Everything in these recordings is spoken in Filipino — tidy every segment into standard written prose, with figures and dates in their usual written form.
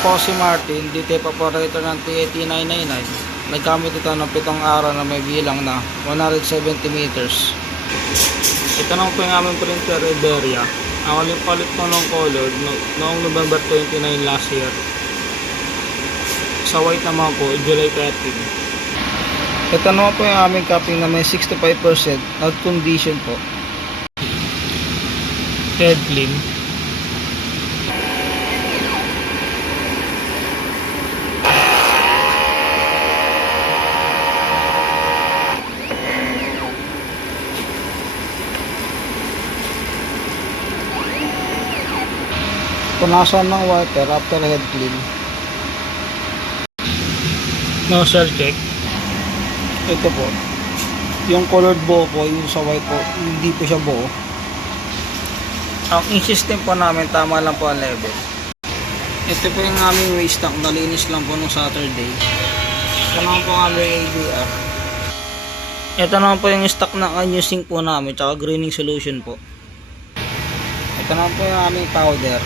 po si Martin, DTF operator ng TAT999. Nagkamit ito ng 7 araw na may bilang na 170 meters. Ito naman po yung aming printer Iberia. Ang aling palit po ng color noong November 29 last year. Sa white naman po, July 13. Ito naman po yung aming copy na may 65% out condition po. Head clean. Punasan ng water after head clean. Nozzle check. Ito po. Yung colored buo po, yung sa white po, hindi po siya buo. Ang in-system po namin, tama lang po ang level. Ito po yung aming waste tank, nalinis lang po nung Saturday. Ito naman po ang aming ADR. Ito naman po yung stock na new sink po namin, tsaka greening solution po. Ito naman po yung aming powder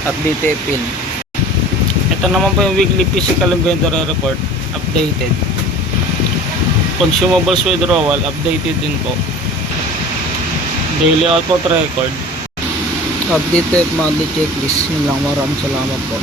at DTF film. Ito naman po yung weekly physical inventory report, updated. Consumables withdrawal, updated din po. Daily output record, updated monthly checklist. Yun lang, maraming salamat po.